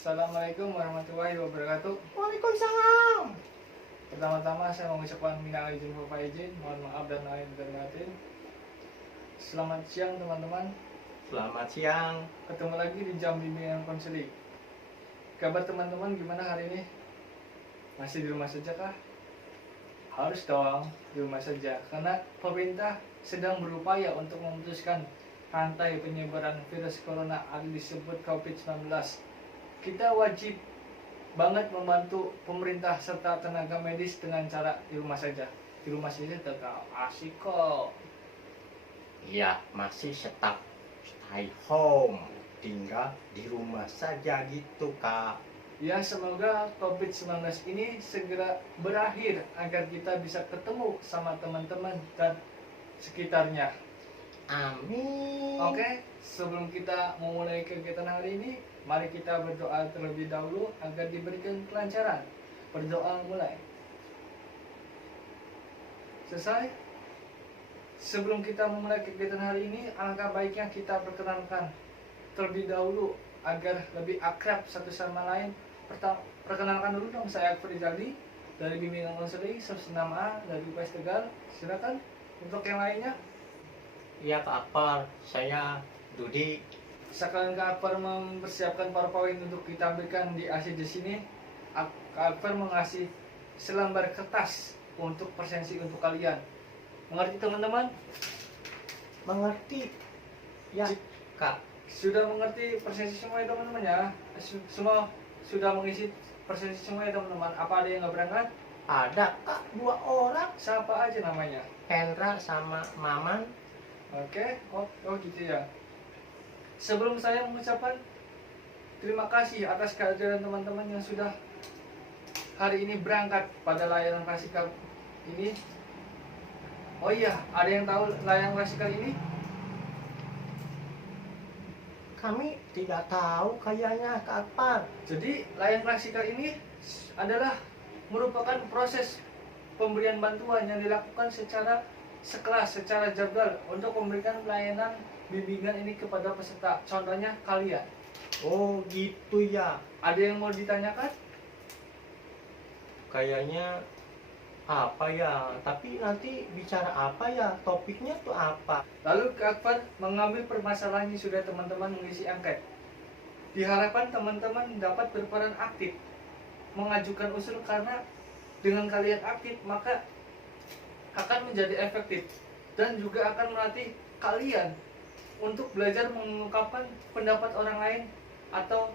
Assalamualaikum warahmatullahi wabarakatuh. Waalaikumsalam. Pertama-tama saya mengucapkan minal aidin wal faizin, mohon maaf dan lahir dan batin. Selamat siang teman-teman. Selamat siang. Ketemu lagi di jam bimbingan konseling. Kabar teman-teman gimana hari ini? Masih di rumah saja kah? Harus dong di rumah saja, karena pemerintah sedang berupaya untuk memutuskan rantai penyebaran virus corona atau disebut COVID-19. Kita wajib banget membantu pemerintah serta tenaga medis dengan cara di rumah saja. Di rumah saja tetap asik kok. Ya, masih tetap stay home. Tinggal di rumah saja gitu, Kak. Ya, semoga COVID-19 ini segera berakhir agar kita bisa ketemu sama teman-teman dan sekitarnya. Amin. Oke, sebelum kita memulai kegiatan hari ini, mari kita berdoa terlebih dahulu agar diberikan kelancaran. Berdoa mulai. Selesai? Sebelum kita memulai kegiatan hari ini, alangkah baiknya kita perkenalkan terlebih dahulu agar lebih akrab satu sama lain. Perkenalkan dulu dong, saya Akbar Rizaldi dari Bimbingan Konseling 6A dari UPS Tegal. Silakan untuk yang lainnya. Iya, Kak Akbar. Saya Dudi. Sekarang Kak Akbar mempersiapkan PowerPoint untuk ditampilkan di akhir di sini. Kak Akbar mengasih selembar kertas untuk presensi untuk kalian. Mengerti teman-teman? Mengerti? Ya, Kak. Sudah mengerti presensi semua ya teman-teman ya? Semua sudah mengisi presensi semua ya teman-teman? Apa ada yang nggak berangkat? Ada, Kak. 2 orang. Siapa aja namanya? Hendra sama Maman. Oke, oh gitu ya. Sebelum saya mengucapkan terima kasih atas kehadiran teman-teman yang sudah hari ini berangkat pada layanan Rasikal ini. Oh iya, ada yang tahu layanan Rasikal ini? Kami tidak tahu kayaknya, Kak Akbar. Jadi layanan Rasikal ini adalah merupakan proses pemberian bantuan yang dilakukan secara sekelas, secara jadwal untuk memberikan pelayanan bimbingan ini kepada peserta. Contohnya kalian. Oh, gitu ya. Ada yang mau ditanyakan? Kayaknya apa ya? Tapi nanti bicara apa ya? Topiknya tuh apa? Lalu Kak Akbar mengambil permasalahan yang sudah teman-teman mengisi angket. Diharapkan teman-teman dapat berperan aktif mengajukan usul, karena dengan kalian aktif maka akan menjadi efektif dan juga akan melatih kalian untuk belajar mengungkapkan pendapat orang lain atau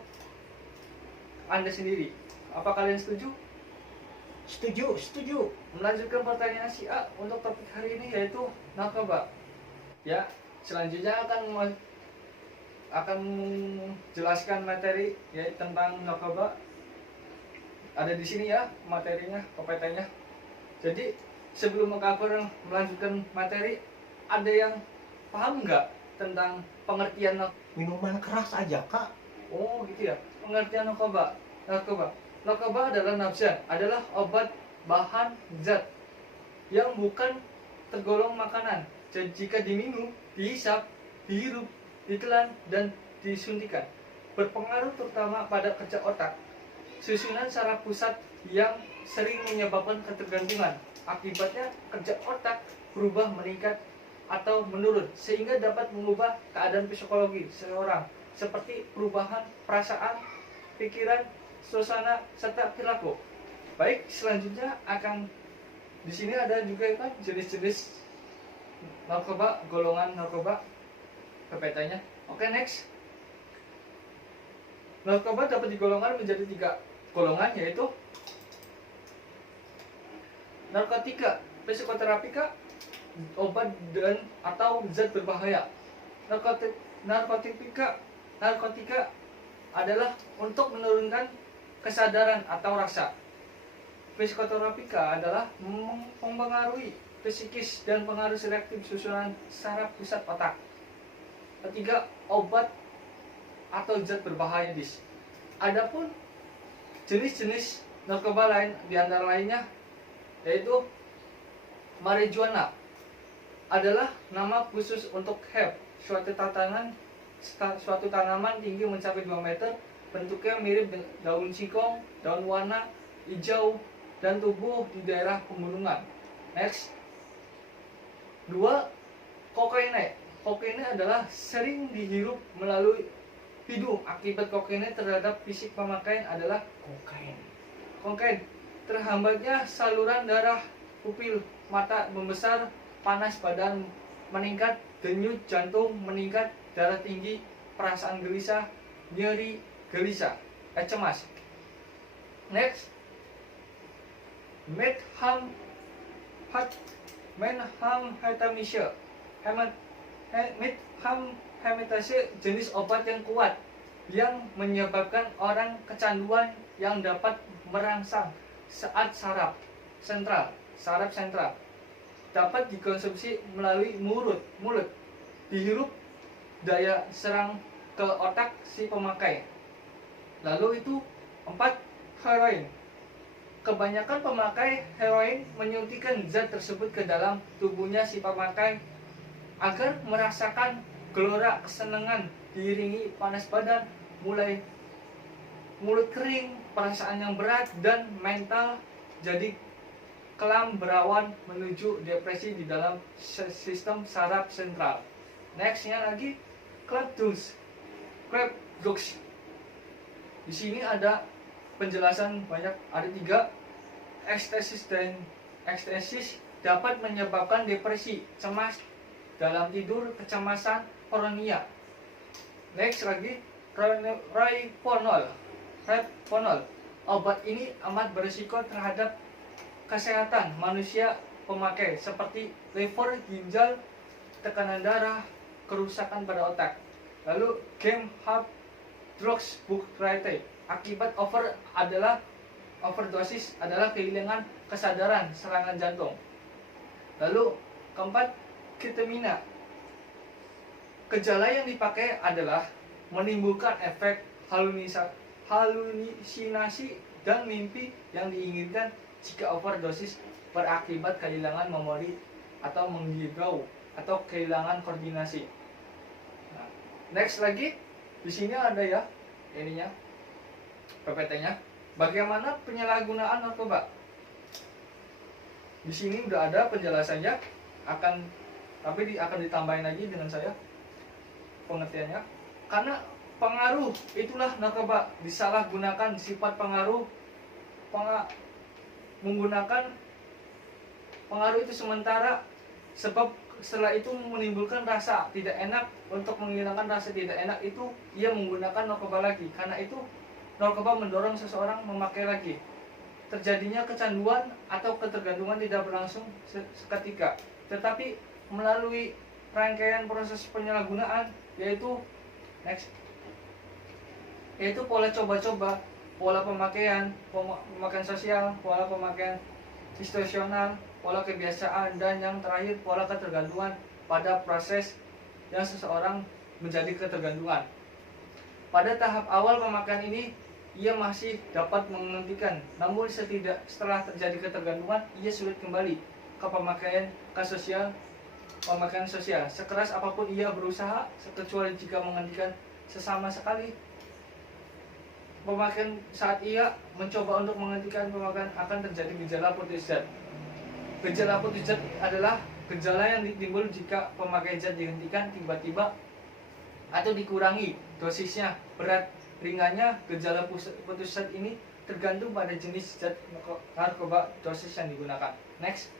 Anda sendiri. Apa kalian setuju? Setuju, setuju. Melanjutkan pertanyaan si A untuk topik hari ini yaitu narkoba. Ya, selanjutnya akan menjelaskan materi yaitu tentang narkoba. Ada di sini ya materinya, PPT-nya. Jadi sebelum Kak Akbar melanjutkan materi, ada yang paham nggak tentang pengertian Minuman keras aja, Kak. Oh gitu ya, pengertian narkoba. Narkoba adalah nafsan, adalah obat bahan zat yang bukan tergolong makanan. Jadi jika diminum, dihisap, dihirup, ditelan, dan disuntikan, berpengaruh terutama pada kerja otak, susunan saraf pusat yang sering menyebabkan ketergantungan. Akibatnya kerja otak berubah meningkat atau menurun, sehingga dapat mengubah keadaan psikologi seseorang seperti perubahan perasaan, pikiran, suasana, serta perilaku. Baik, selanjutnya akan di sini ada juga kan jenis-jenis narkoba, golongan narkoba, PPT-nya. Oke, next. Narkoba dapat digolongkan menjadi 3 golongan, yaitu narkotika, psikoterapika, obat dan atau zat berbahaya. Narkotika adalah untuk menurunkan kesadaran atau rasa. Psikoterapika adalah mempengaruhi psikis dan pengaruh selektif susunan saraf pusat otak. Ketiga, obat atau zat berbahaya. Adapun jenis-jenis narkoba lain diantara lainnya yaitu marijuana adalah nama khusus untuk hemp, suatu tanaman tinggi mencapai 2 meter bentuknya mirip daun singkong, daun warna hijau, dan tumbuh di daerah pegunungan. Next. 2. Kokaine. Kokaine adalah sering dihirup melalui hidung. Akibat kokaine terhadap fisik pemakaian adalah kokain. Terhambatnya saluran darah, pupil mata membesar, panas badan meningkat, denyut jantung meningkat, darah tinggi, perasaan gelisah, nyeri, gelisah, cemas. Next. Methamphetamine jenis obat yang kuat yang menyebabkan orang kecanduan yang dapat merangsang saat saraf sentral dapat dikonsumsi melalui mulut, dihirup, daya serang ke otak si pemakai. Lalu itu 4. Heroin. Kebanyakan pemakai heroin menyuntikkan zat tersebut ke dalam tubuhnya si pemakai agar merasakan gelora kesenangan diiringi panas badan, mulai mulut kering, perasaan yang berat, dan mental jadi kelam berawan menuju depresi di dalam sistem saraf sentral. Nextnya lagi club drugs. Di sini ada penjelasan banyak, ada 3. Ekstasis dapat menyebabkan depresi, cemas, dalam tidur, kecemasan, paranoia. Next lagi Rohypnol. Obat ini amat berisiko terhadap kesehatan manusia pemakai, seperti liver, ginjal, tekanan darah, kerusakan pada otak. Lalu game hard drugs book writing. Akibat overdosis adalah kehilangan kesadaran, serangan jantung. Lalu 4. Ketamina. Gejala yang dipakai adalah menimbulkan efek halusinasi dan mimpi yang diinginkan jika overdosis berakibat kehilangan memori atau menggigau atau kehilangan koordinasi. Nah, next lagi di sini ada ya ininya PPT-nya. Bagaimana penyalahgunaan narkoba? Di sini udah ada penjelasannya, tapi akan ditambahin lagi dengan saya pengertiannya. Karena pengaruh itulah narkoba, disalahgunakan sifat pengaruh menggunakan pengaruh itu sementara, sebab setelah itu menimbulkan rasa tidak enak. Untuk menghilangkan rasa tidak enak itu ia menggunakan narkoba lagi. Karena itu narkoba mendorong seseorang memakai lagi. Terjadinya kecanduan atau ketergantungan tidak berlangsung seketika, tetapi melalui rangkaian proses penyalahgunaan, yaitu pola coba-coba, pola pemakaian sosial, pola pemakaian situasional, pola kebiasaan, dan yang terakhir pola ketergantungan pada proses yang seseorang menjadi ketergantungan. Pada tahap awal pemakaian ini ia masih dapat menghentikan, namun setelah terjadi ketergantungan ia sulit kembali ke pemakaian sosial. Sekeras apapun ia berusaha, kecuali jika menghentikan sesama sekali. Pemakaian saat ia mencoba untuk menghentikan pemakaian akan terjadi gejala putus zat. Gejala putus zat adalah gejala yang timbul jika pemakaian zat dihentikan tiba-tiba atau dikurangi dosisnya. Berat ringannya gejala putus zat ini tergantung pada jenis zat narkoba, dosis yang digunakan. Next.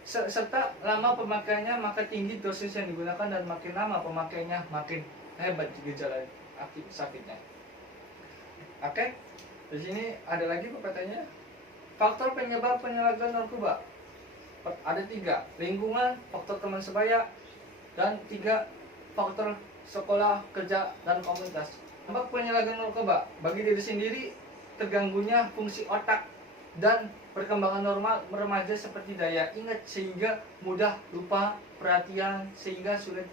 Serta lama pemakaiannya maka tinggi dosis yang digunakan, dan makin lama pemakaiannya makin hebat gejala sakitnya. Oke, di sini ada lagi PPT-nya. Faktor penyebab penyalahgunaan narkoba ada 3: lingkungan, faktor teman sebaya, dan 3 faktor sekolah, kerja, dan komunitas. Dampak penyalahgunaan narkoba bagi diri sendiri, terganggunya fungsi otak dan perkembangan normal remaja seperti daya ingat sehingga mudah lupa, perhatian sehingga sulit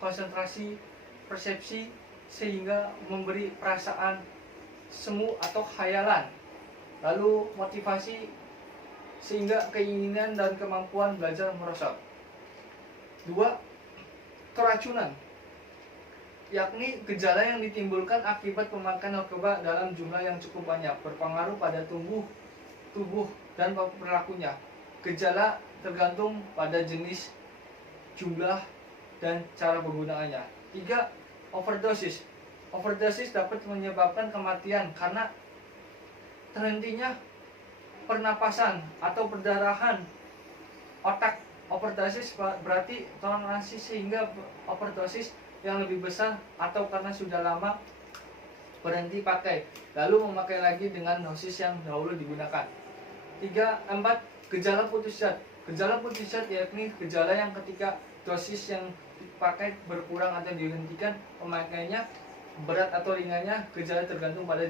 konsentrasi, persepsi sehingga memberi perasaan semu atau khayalan, lalu motivasi sehingga keinginan dan kemampuan belajar merosot. 2. Keracunan. yakni gejala yang ditimbulkan akibat pemakaian narkoba dalam jumlah yang cukup banyak, berpengaruh pada tubuh dan perilakunya. Gejala tergantung pada jenis, jumlah, dan cara penggunaannya. 3. Overdosis. Overdosis dapat menyebabkan kematian karena terhentinya pernapasan atau perdarahan otak. Overdosis berarti toleransi sehingga overdosis yang lebih besar atau karena sudah lama berhenti pakai lalu memakai lagi dengan dosis yang dahulu digunakan. 4. Gejala putus zat. Gejala putus zat yakni gejala yang ketika dosis yang dipakai berkurang atau dihentikan pemakaiannya, berat atau ringannya. Gejala tergantung pada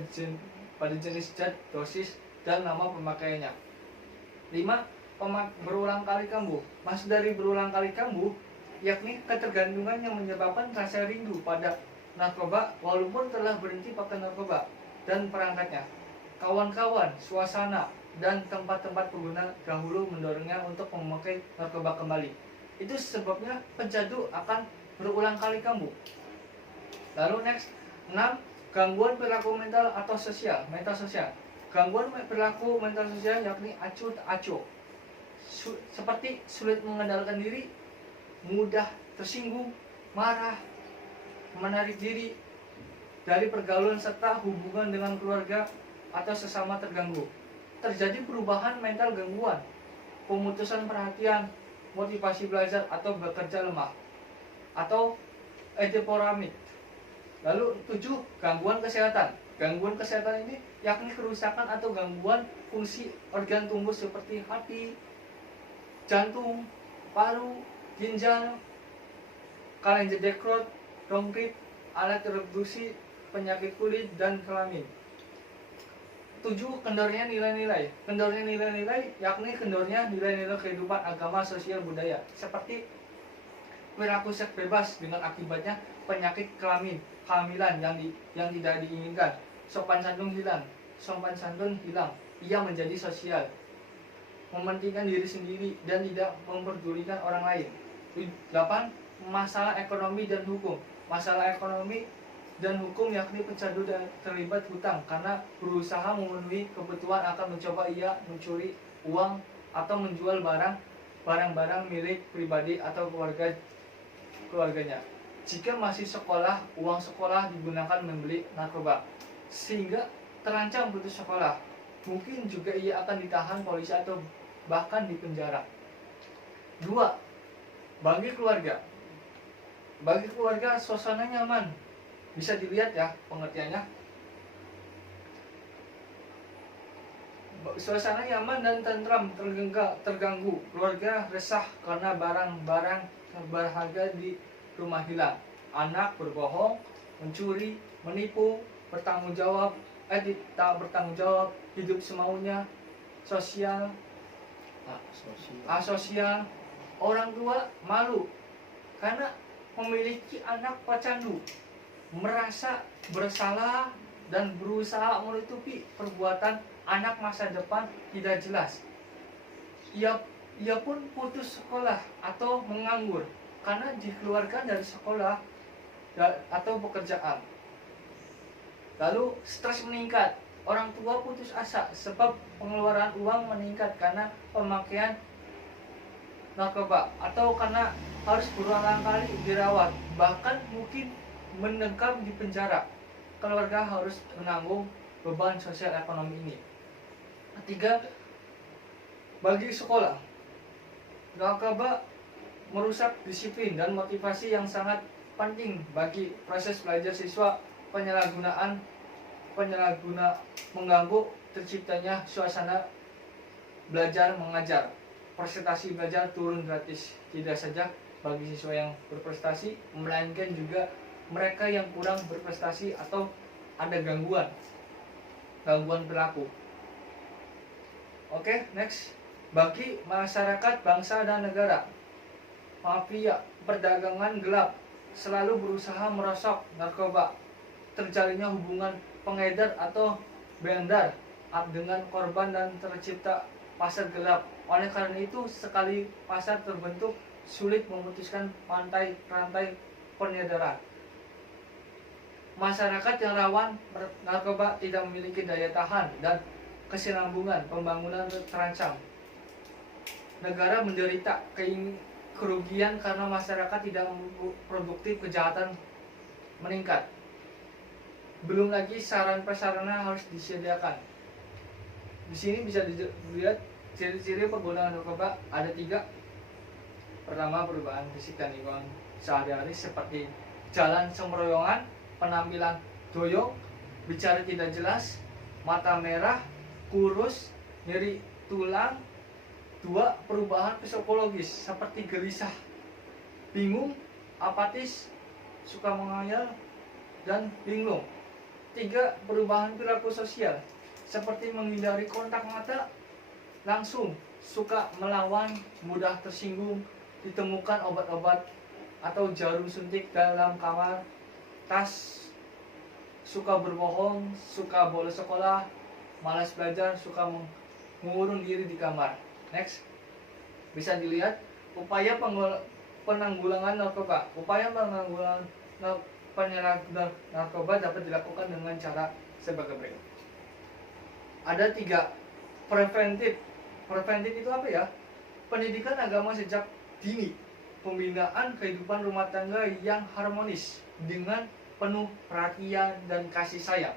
jenis zat, dosis, dan nama pemakaiannya. 5. Berulang kali kambuh. Maksud dari berulang kali kambuh yakni ketergantungan yang menyebabkan rasa rindu pada narkoba walaupun telah berhenti pakai narkoba dan perangkatnya. Kawan-kawan, suasana, dan tempat-tempat pengguna dahulu mendorongnya untuk memakai narkoba kembali. Itu sebabnya pencandu akan berulang kali kambuh. Lalu next, 6. Gangguan perilaku mental atau sosial. Gangguan perilaku mental sosial yakni acuh tak acuh, seperti sulit mengendalikan diri, mudah tersinggung, marah, menarik diri dari pergaulan serta hubungan dengan keluarga atau sesama terganggu. Terjadi perubahan mental gangguan, pemutusan perhatian, motivasi belajar atau bekerja lemah, atau edeporamid. Lalu 7. Gangguan kesehatan. Gangguan kesehatan ini yakni kerusakan atau gangguan fungsi organ tubuh seperti hati, jantung, paru, ginjal, kelenjar dekret, rongkit, alat reproduksi, penyakit kulit, dan kelamin. 7. Kendornya nilai-nilai. Kendornya nilai-nilai yakni kendornya nilai-nilai kehidupan, agama, sosial, budaya, seperti perilaku seks bebas dengan akibatnya penyakit kelamin, kehamilan yang tidak diinginkan, sopan santun hilang, ia menjadi sosial, mementingkan diri sendiri dan tidak memperdulikan orang lain. 8. Masalah ekonomi dan hukum. Masalah ekonomi dan hukum yakni pecandu dan terlibat hutang karena berusaha memenuhi kebutuhan akan mencoba ia mencuri uang atau menjual barang-barang milik pribadi atau keluarganya. Jika masih sekolah, uang sekolah digunakan membeli narkoba sehingga terancam putus sekolah. Mungkin juga ia akan ditahan polisi atau bahkan dipenjara. 2. Bagi keluarga suasana nyaman. Bisa dilihat ya pengertiannya. Suasana nyaman dan tentram terganggu. Keluarga resah karena barang-barang berharga di rumah hilang. Anak berbohong, mencuri, menipu, tak bertanggung jawab, hidup semaunya, asosial. Orang tua malu karena memiliki anak pecandu, merasa bersalah dan berusaha menutupi perbuatan anak masa depan tidak jelas. Ia pun putus sekolah atau menganggur karena dikeluarkan dari sekolah atau pekerjaan. Lalu stres meningkat. Orang tua putus asa sebab pengeluaran uang meningkat karena pemakaian narkoba atau karena harus berulang kali dirawat, bahkan mungkin mendekam di penjara. Keluarga harus menanggung beban sosial ekonomi ini. 3. Bagi sekolah, narkoba merusak disiplin dan motivasi yang sangat penting bagi proses belajar siswa. Penyalahguna mengganggu terciptanya suasana belajar mengajar. Presentasi belajar turun gratis, tidak saja bagi siswa yang berprestasi, melainkan juga mereka yang kurang berprestasi atau ada gangguan perilaku. Oke, next. Bagi masyarakat, bangsa, dan negara, mafia perdagangan gelap selalu berusaha merosok narkoba. Terjalinnya hubungan pengedar atau bandar dengan korban dan tercipta pasar gelap. Oleh karena itu, sekali pasar terbentuk, sulit memutuskan rantai peredaran. Masyarakat yang rawan narkoba tidak memiliki daya tahan dan kesinambungan pembangunan terancam. Negara menderita kerugian karena masyarakat tidak produktif, kejahatan meningkat. Belum lagi saran prasarana harus disediakan. Di sini bisa dilihat ciri-ciri penggunaan narkoba ada 3. Pertama, perubahan fisik dan lingkungan sehari-hari seperti jalan semroyongan, penampilan doyong, bicara tidak jelas, mata merah, kurus, nyeri tulang. 2. Perubahan psikologis seperti gelisah, bingung, apatis, suka menghayal, dan linglung. 3. Perubahan perilaku sosial seperti menghindari kontak mata langsung, suka melawan, mudah tersinggung, ditemukan obat-obat atau jarum suntik dalam kamar, tas, suka berbohong, suka bolos sekolah, malas belajar, suka mengurung diri di kamar. Next, bisa dilihat upaya penanggulangan narkoba. Upaya penanggulangan penyalahgunaan narkoba dapat dilakukan dengan cara sebagai berikut. Ada 3. Preventif. Preventif itu apa ya? Pendidikan agama sejak dini, pembinaan kehidupan rumah tangga yang harmonis dengan penuh perhatian dan kasih sayang.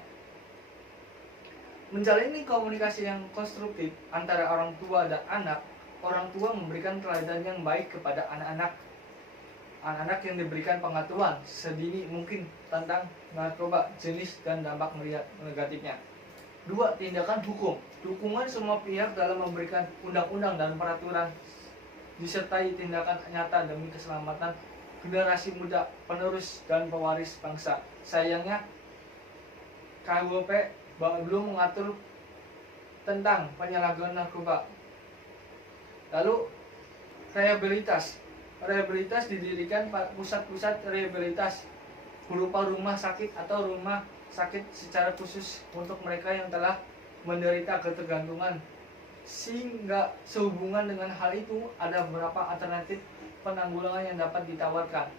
Menjalani komunikasi yang konstruktif antara orang tua dan anak. Orang tua memberikan teladan yang baik kepada anak-anak. Anak-anak yang diberikan pengetahuan sedini mungkin tentang narkoba, jenis dan dampak negatifnya. 2. Tindakan hukum. Dukungan semua pihak dalam memberikan undang-undang dan peraturan disertai tindakan nyata demi keselamatan generasi muda, penerus dan pewaris bangsa. Sayangnya KUHP belum mengatur tentang penyalahgunaan narkoba. Lalu rehabilitas. Rehabilitas didirikan pusat-pusat rehabilitas berupa rumah sakit atau rumah sakit secara khusus untuk mereka yang telah menderita ketergantungan. Sehingga sehubungan dengan hal itu ada beberapa alternatif penanggulangan yang dapat ditawarkan.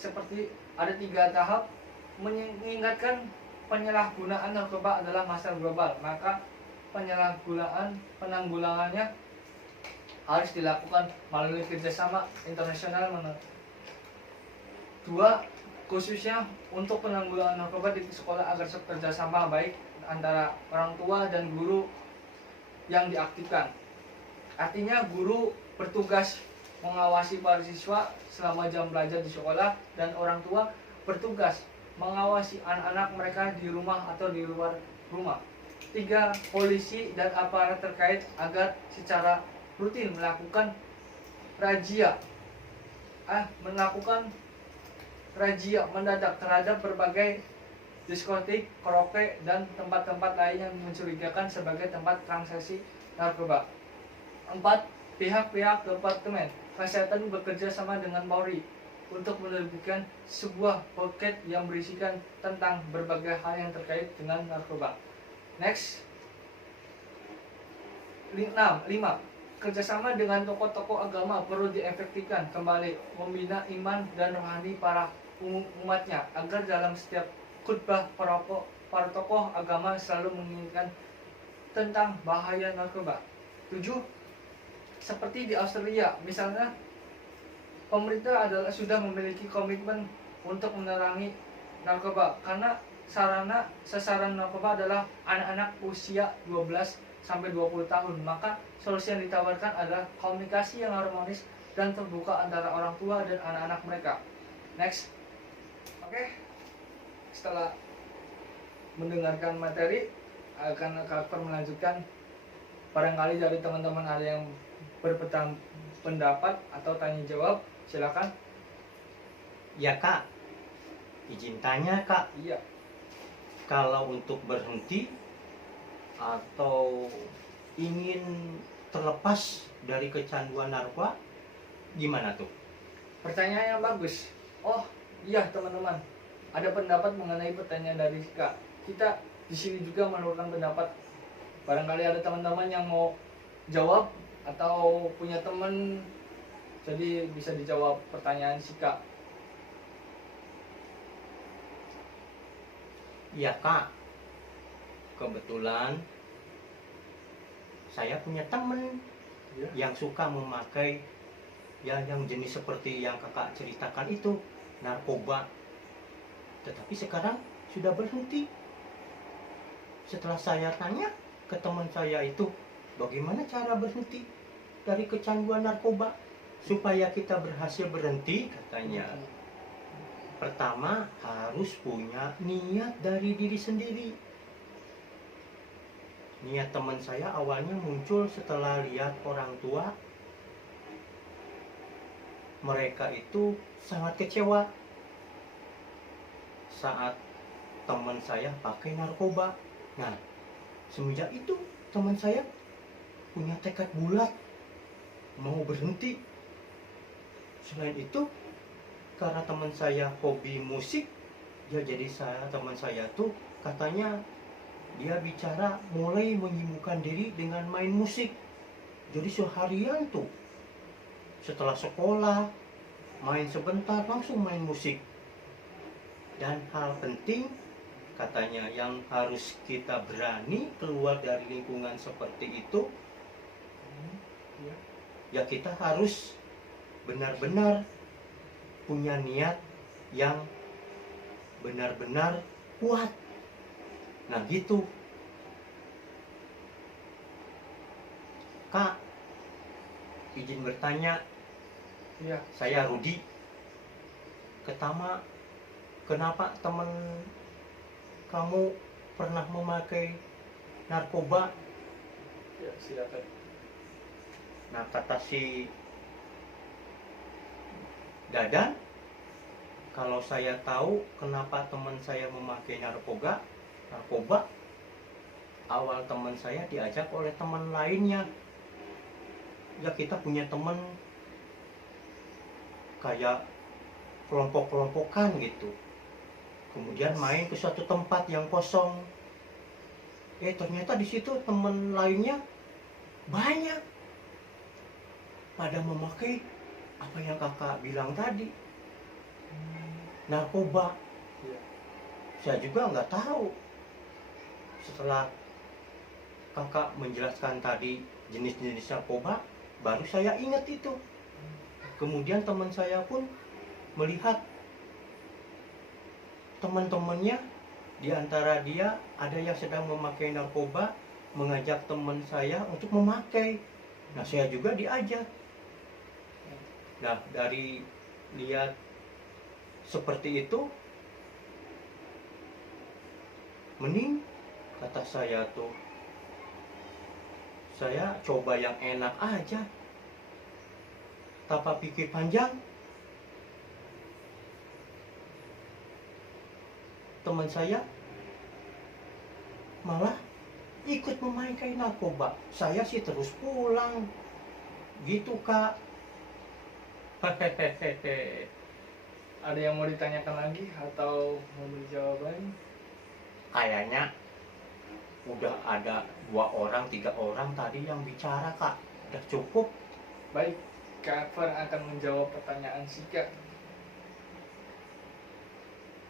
Seperti ada 3 tahap. Mengingatkan penyalahgunaan narkoba adalah masalah global, maka penanggulangannya harus dilakukan melalui kerjasama internasional. 2. Khususnya untuk penanggulangan narkoba di sekolah agar kerjasama baik antara orang tua dan guru yang diaktifkan. Artinya guru bertugas mengawasi para siswa selama jam belajar di sekolah dan orang tua bertugas mengawasi anak-anak mereka di rumah atau di luar rumah. 3. Polisi dan aparat terkait agar secara rutin melakukan razia mendadak terhadap berbagai diskotik, karaoke, dan tempat-tempat lain yang mencurigakan sebagai tempat transaksi narkoba. 4. Pihak-pihak Departemen Kesehatan bekerja sama dengan Polri untuk menerbitkan sebuah paket yang berisikan tentang berbagai hal yang terkait dengan narkoba. Next. 5. Kerjasama dengan tokoh-tokoh agama perlu diefektifkan kembali, membina iman dan rohani para umatnya agar dalam setiap khutbah para tokoh agama selalu mengingatkan tentang bahaya narkoba. 7. Seperti di Australia misalnya, pemerintah sudah memiliki komitmen untuk menerangi narkoba karena sasaran narkoba adalah anak-anak usia 12 sampai 20 tahun. Maka solusi yang ditawarkan adalah komunikasi yang harmonis dan terbuka antara orang tua dan anak-anak mereka. Next. Oke. Setelah mendengarkan materi, akan melanjutkan. Barangkali dari teman-teman ada yang berpendapat atau tanya jawab, silakan. Ya Kak, izin tanya Kak. Iya. Kalau untuk berhenti atau ingin terlepas dari kecanduan narkoba, gimana tuh? Pertanyaan yang bagus. Oh iya teman-teman, ada pendapat mengenai pertanyaan dari Kak. Kita di sini juga menurunkan pendapat. Barangkali ada teman-teman yang mau jawab atau punya teman, jadi bisa dijawab pertanyaan si Kak. Iya kak, kebetulan saya punya temen Ya. yang suka memakai ya yang jenis seperti yang kakak ceritakan itu, narkoba. Tetapi sekarang sudah berhenti. Setelah saya tanya ke teman saya itu, bagaimana cara berhenti dari kecanduan narkoba supaya kita berhasil berhenti, katanya. Pertama, harus punya niat dari diri sendiri. Niat teman saya awalnya muncul setelah lihat orang tua. Mereka itu sangat kecewa saat teman saya pakai narkoba. Nah, semenjak itu teman saya punya tekad bulat mau berhenti. Selain itu, karena teman saya hobi musik, ya jadi teman saya tuh katanya dia bicara mulai menyibukkan diri dengan main musik. Jadi seharian tuh setelah sekolah main sebentar langsung main musik. Dan hal penting katanya yang harus kita berani keluar dari lingkungan seperti itu, ya kita harus benar-benar punya niat yang benar-benar kuat. Nah gitu kak, izin bertanya, Iya. saya Rudi. Pertama, kenapa teman kamu pernah memakai narkoba? Ya, silakan. Nah kata si Dadan, kalau saya tahu kenapa teman saya memakai narkoba, awal teman saya diajak oleh teman lainnya. Ya kita punya teman kayak kelompok-kelompokan gitu. Kemudian main ke suatu tempat yang kosong. Ternyata di situ teman lainnya banyak pada memakai apa yang kakak bilang tadi, narkoba. Iya. Saya juga nggak tahu. Setelah kakak menjelaskan tadi jenis-jenis narkoba, baru saya ingat itu. Kemudian teman saya pun melihat teman-temannya, di antara dia ada yang sedang memakai narkoba, mengajak teman saya untuk memakai. Nah saya juga diajak. Nah dari lihat seperti itu, mending kata saya tuh, saya coba yang enak aja tanpa pikir panjang. Teman saya malah ikut memainkan narkoba. Saya sih terus pulang gitu kak. Hehehe. Ada yang mau ditanyakan lagi atau mau beri jawaban? Kayaknya udah ada 2 orang 3 orang tadi yang bicara kak. Udah cukup. Baik, Kak Akbar akan menjawab pertanyaan si Kak.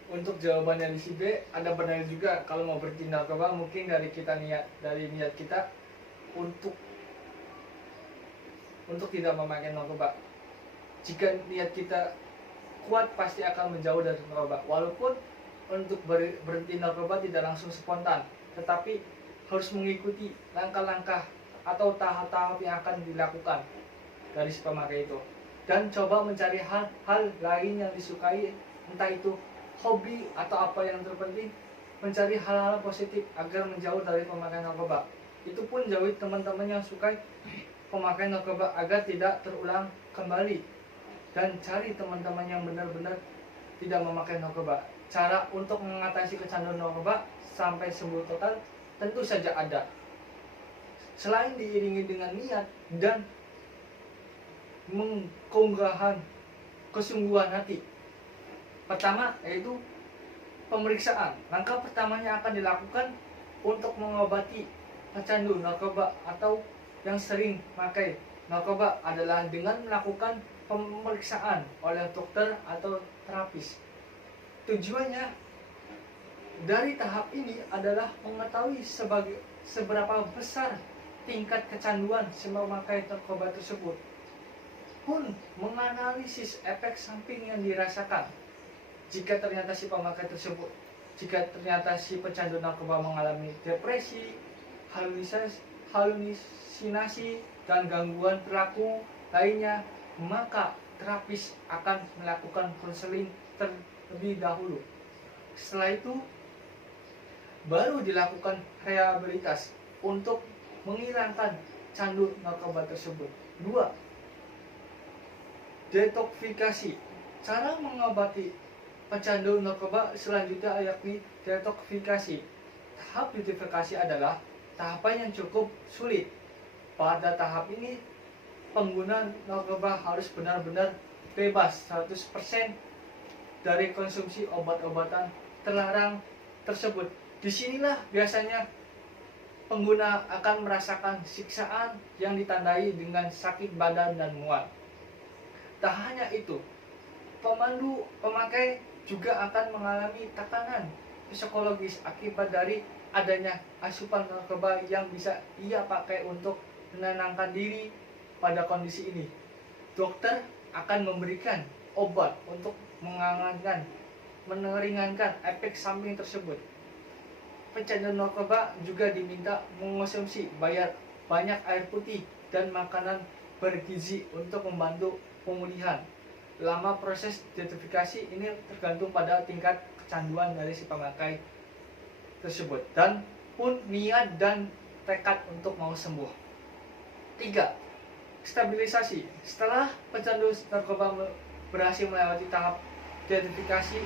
Untuk jawabannya di si B, ada benar juga kalau mau berhenti narkoba mungkin dari niat kita untuk tidak memakai narkoba. Jika niat kita kuat pasti akan menjauh dari narkoba. Walaupun untuk berhenti narkoba tidak langsung spontan, tetapi harus mengikuti langkah-langkah atau tahap-tahap yang akan dilakukan dari si pemakai itu. Dan coba mencari hal lain yang disukai, entah itu hobi atau apa yang terpenting, mencari hal-hal positif agar menjauh dari pemakaian narkoba. Itu pun jauhi teman-teman yang suka pemakaian narkoba agar tidak terulang kembali. Dan cari teman-teman yang benar-benar tidak memakai narkoba. Cara untuk mengatasi kecanduan narkoba sampai sembuh total tentu saja ada. Selain diiringi dengan niat dan keunggahan kesungguhan hati. Pertama yaitu pemeriksaan. Langkah pertamanya akan dilakukan untuk mengobati pecandu narkoba atau yang sering pakai narkoba adalah dengan melakukan pemeriksaan oleh dokter atau terapis. Tujuannya dari tahap ini adalah mengetahui seberapa besar tingkat kecanduan si pemakai narkoba tersebut, pun menganalisis efek samping yang dirasakan. Jika ternyata si pemakai tersebut, jika ternyata si pecandu narkoba mengalami depresi, halusinasi, dan gangguan perilaku lainnya, maka terapis akan melakukan konseling terlebih dahulu. Setelah itu, baru dilakukan rehabilitasi untuk menghilangkan candu narkoba tersebut. 2. Detoksifikasi. Cara mengobati pecandu narkoba selanjutnya yakni detoksifikasi. Tahap detoksifikasi adalah tahapan yang cukup sulit. Pada tahap ini, pengguna narkoba harus benar-benar bebas 100% dari konsumsi obat-obatan terlarang tersebut. Disinilah biasanya pengguna akan merasakan siksaan yang ditandai dengan sakit badan dan mual. Tak hanya itu, pemakai juga akan mengalami tekanan psikologis akibat dari adanya asupan narkoba yang bisa ia pakai untuk menenangkan diri pada kondisi ini. Dokter akan memberikan obat untuk meringankan efek samping tersebut. Pecandu narkoba juga diminta mengonsumsi banyak air putih dan makanan bergizi untuk membantu pemulihan. Lama proses detoksifikasi ini tergantung pada tingkat kecanduan dari si pemakai tersebut dan pun niat dan tekad untuk mau sembuh. 3. Stabilisasi. Setelah pecandu narkoba berhasil melewati tahap detoksifikasi,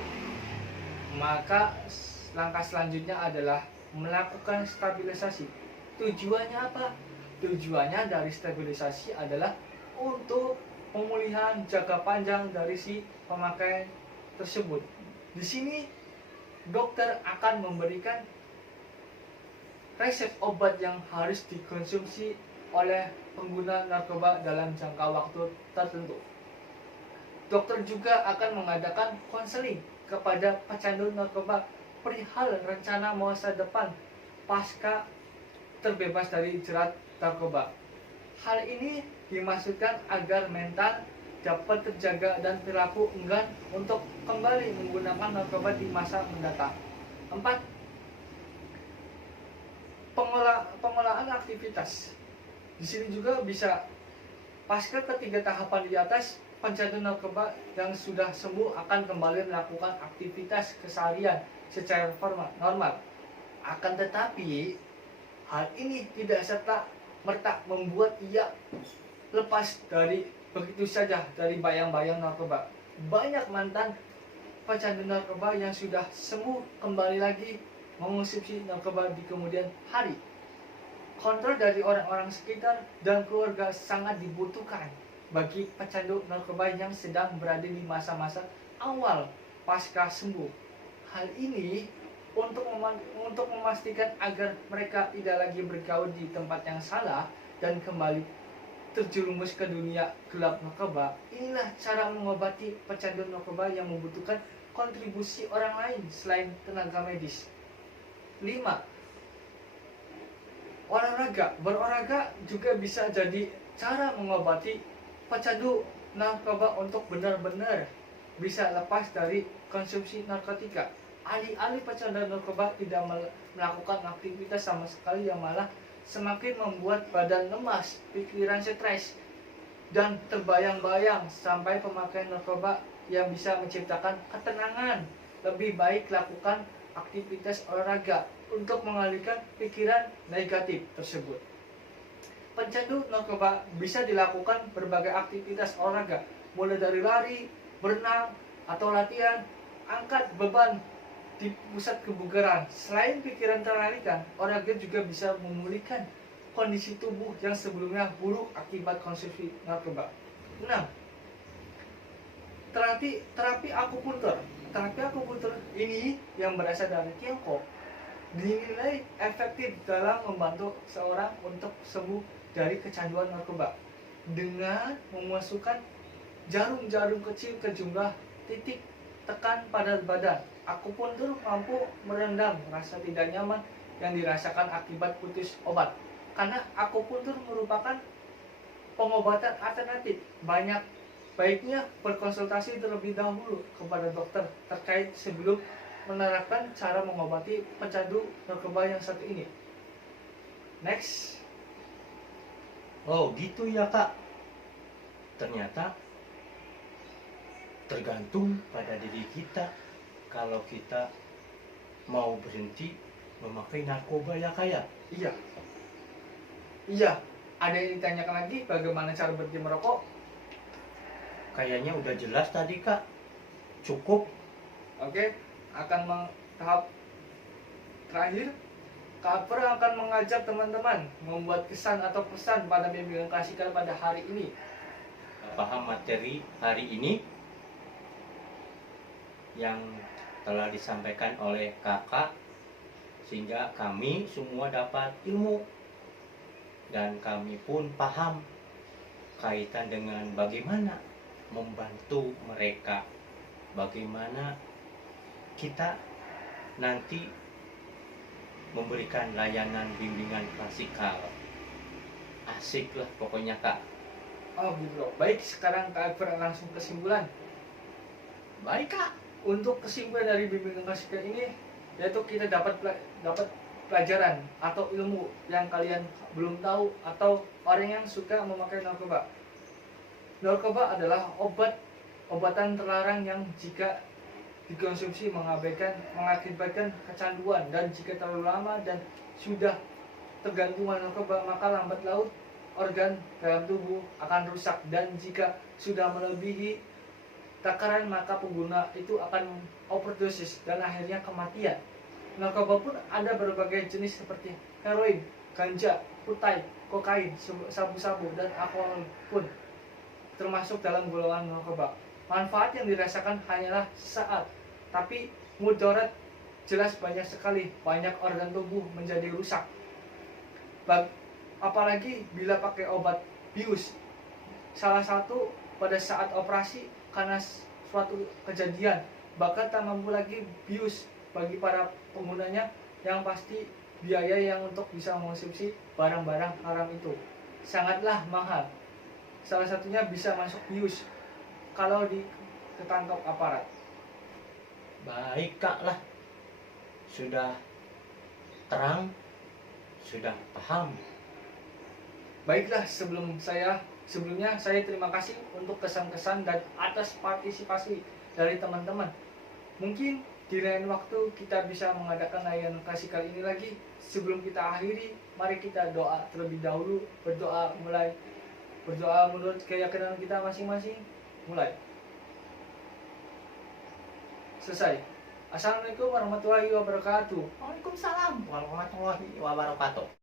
maka langkah selanjutnya adalah melakukan stabilisasi. Tujuannya apa? Tujuannya dari stabilisasi adalah untuk pemulihan jangka panjang dari si pemakai tersebut. Di sini dokter akan memberikan resep obat yang harus dikonsumsi oleh pengguna narkoba dalam jangka waktu tertentu. Dokter juga akan mengadakan konseling kepada pecandu narkoba perihal rencana masa depan pasca terbebas dari jerat narkoba. Hal ini dimaksudkan agar mental dapat terjaga dan perilaku enggan untuk kembali menggunakan narkoba di masa mendatang. 4. Pengolahan aktivitas. Di sini juga bisa pasca ketiga tahapan di atas, pecandu narkoba yang sudah sembuh akan kembali melakukan aktivitas keseharian secara normal. Akan tetapi, hal ini tidak serta-merta membuat ia lepas dari begitu saja dari bayang-bayang narkoba. Banyak mantan pecandu narkoba yang sudah sembuh kembali lagi mengonsumsi narkoba di kemudian hari. Kontrol dari orang-orang sekitar dan keluarga sangat dibutuhkan bagi pecandu narkoba yang sedang berada di masa-masa awal pasca sembuh. Hal ini untuk memastikan agar mereka tidak lagi bergaul di tempat yang salah dan kembali terjerumus ke dunia gelap narkoba. Inilah cara mengobati pecandu narkoba yang membutuhkan kontribusi orang lain selain tenaga medis. 5. Olahraga. Berolahraga juga bisa jadi cara mengobati pecandu narkoba untuk benar-benar bisa lepas dari konsumsi narkotika. Alih-alih pecandu narkoba tidak melakukan aktivitas sama sekali yang malah semakin membuat badan lemas, pikiran stres, dan terbayang-bayang sampai pemakai narkoba yang bisa menciptakan ketenangan. Lebih baik lakukan aktivitas olahraga untuk mengalihkan pikiran negatif tersebut. Pecandu narkoba bisa dilakukan berbagai aktivitas olahraga, mulai dari lari, berenang, atau latihan angkat beban di pusat kebugaran. Selain pikiran teralihkan, olahraga juga bisa memulihkan kondisi tubuh yang sebelumnya buruk akibat konsumsi narkoba. 6. Terapi akupuntur. Terapi akupuntur ini yang berasal dari Tiongkok dinilai efektif dalam membantu seorang untuk sembuh dari kecanduan narkoba dengan memasukkan jarum-jarum kecil ke jumlah titik tekan pada badan. Akupuntur mampu meredam rasa tidak nyaman yang dirasakan akibat putus obat. Karena akupuntur merupakan pengobatan alternatif. Banyak baiknya berkonsultasi terlebih dahulu kepada dokter terkait sebelum menerapkan cara mengobati pecandu narkoba yang satu ini. Next. Oh gitu ya kak. Ternyata tergantung pada diri kita kalau kita mau berhenti memakai narkoba ya kak ya. Iya. Iya. Ada yang ditanyakan lagi bagaimana cara berhenti merokok? Kayaknya udah jelas tadi kak. Cukup. Oke, tahap terakhir, Kak Akbar akan mengajak teman-teman membuat kesan atau pesan pada bimbingan klasikal pada hari ini. Paham materi hari ini yang telah disampaikan oleh kakak, sehingga kami semua dapat ilmu dan kami pun paham kaitan dengan bagaimana membantu mereka, bagaimana kita nanti memberikan layanan bimbingan klasikal. Asik lah pokoknya kak. Oh gitu. Baik, sekarang Kak Akbar langsung kesimpulan. Baik kak. Untuk kesimpulan dari bimbingan klasikal ini, yaitu kita dapat pelajaran atau ilmu yang kalian belum tahu atau orang yang suka memakai narkoba. Narkoba adalah obatan terlarang yang jika dikonsumsi mengakibatkan kecanduan, dan jika terlalu lama dan sudah tergantungan narkoba maka lambat laun organ dalam tubuh akan rusak, dan jika sudah melebihi takaran maka pengguna itu akan overdosis dan akhirnya kematian. Narkoba pun ada berbagai jenis seperti heroin, ganja, putai, kokain, sabu-sabu, dan alkohol pun termasuk dalam golongan narkoba. Manfaat yang dirasakan hanyalah sesaat, tapi mudarat jelas banyak sekali. Banyak organ tubuh menjadi rusak. Apalagi bila pakai obat bius. Salah satu pada saat operasi karena suatu kejadian, bahkan tak mampu lagi bius bagi para penggunanya, yang pasti biaya yang untuk bisa mengonsumsi barang-barang haram itu sangatlah mahal. Salah satunya bisa masuk bius kalau ditangkap aparat. Baik kak lah. Sudah terang, sudah paham. Baiklah, sebelumnya saya terima kasih untuk kesan-kesan dan atas partisipasi dari teman-teman. Mungkin di lain waktu kita bisa mengadakan layanan klasikal ini lagi. Sebelum kita akhiri, mari kita doa terlebih dahulu. Berdoa menurut keyakinan kita masing-masing. Mulai. Selesai. Assalamualaikum warahmatullahi wabarakatuh. Waalaikumsalam warahmatullahi wabarakatuh.